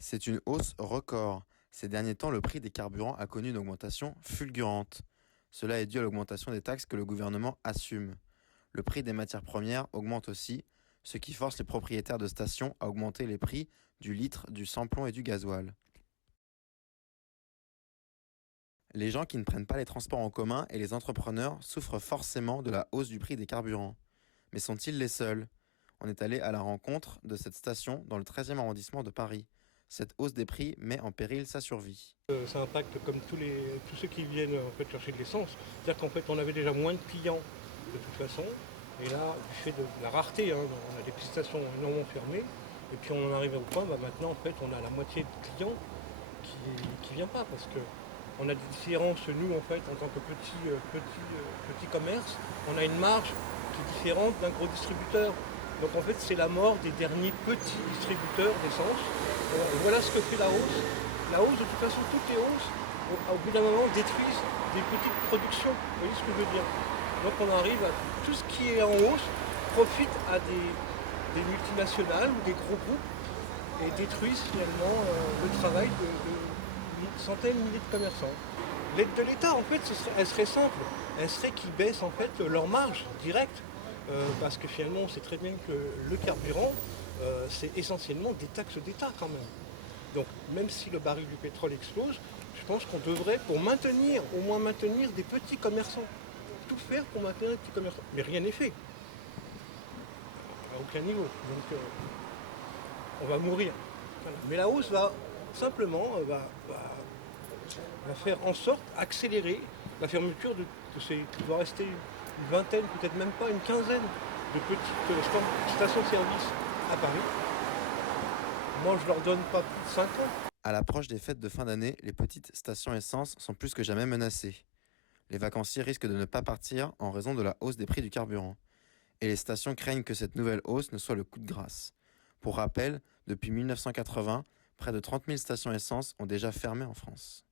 C'est une hausse record. Ces derniers temps, le prix des carburants a connu une augmentation fulgurante. Cela est dû à l'augmentation des taxes que le gouvernement assume. Le prix des matières premières augmente aussi, ce qui force les propriétaires de stations à augmenter les prix du litre, du samplon et du gasoil. Les gens qui ne prennent pas les transports en commun et les entrepreneurs souffrent forcément de la hausse du prix des carburants. Mais sont-ils les seuls? On est allé à la rencontre de cette station dans le 13e arrondissement de Paris. Cette hausse des prix met en péril sa survie. Ça impacte comme tous ceux qui viennent en fait, chercher de l'essence. C'est-à-dire qu'en fait on avait déjà moins de clients de toute façon. Et là, du fait de la rareté, on a des stations énormément fermées. Et puis on en arrive au point, maintenant en fait on a la moitié de clients qui ne vient pas parce que on a des différences, nous en fait, en tant que petit commerce, on a une marge qui est différente d'un gros distributeur. Donc en fait c'est la mort des derniers petits distributeurs d'essence. Voilà ce que fait la hausse. La hausse, de toute façon, toutes les hausses, au bout d'un moment, détruisent des petites productions. Vous voyez ce que je veux dire? Donc on arrive à tout ce qui est en hausse profite à des multinationales ou des gros groupes et détruisent finalement le travail de centaines, milliers de commerçants. L'aide de l'État, en fait, elle serait simple. Elle serait qu'ils baissent en fait leur marge directe. Parce que finalement, on sait très bien que le carburant, c'est essentiellement des taxes d'État quand même. Donc même si le baril du pétrole explose, je pense qu'on devrait, pour maintenir, au moins maintenir des petits commerçants. Tout faire pour maintenir les petits commerçants. Mais rien n'est fait. À aucun niveau. Donc on va mourir. Voilà. Mais la hausse va simplement va faire en sorte, accélérer la fermeture de ces. Il doit rester une vingtaine, peut-être même pas une quinzaine de petites stations-service à Paris. Moi, je leur donne pas plus de 5 ans. À l'approche des fêtes de fin d'année, les petites stations essence sont plus que jamais menacées. Les vacanciers risquent de ne pas partir en raison de la hausse des prix du carburant. Et les stations craignent que cette nouvelle hausse ne soit le coup de grâce. Pour rappel, depuis 1980, près de 30 000 stations essence ont déjà fermé en France.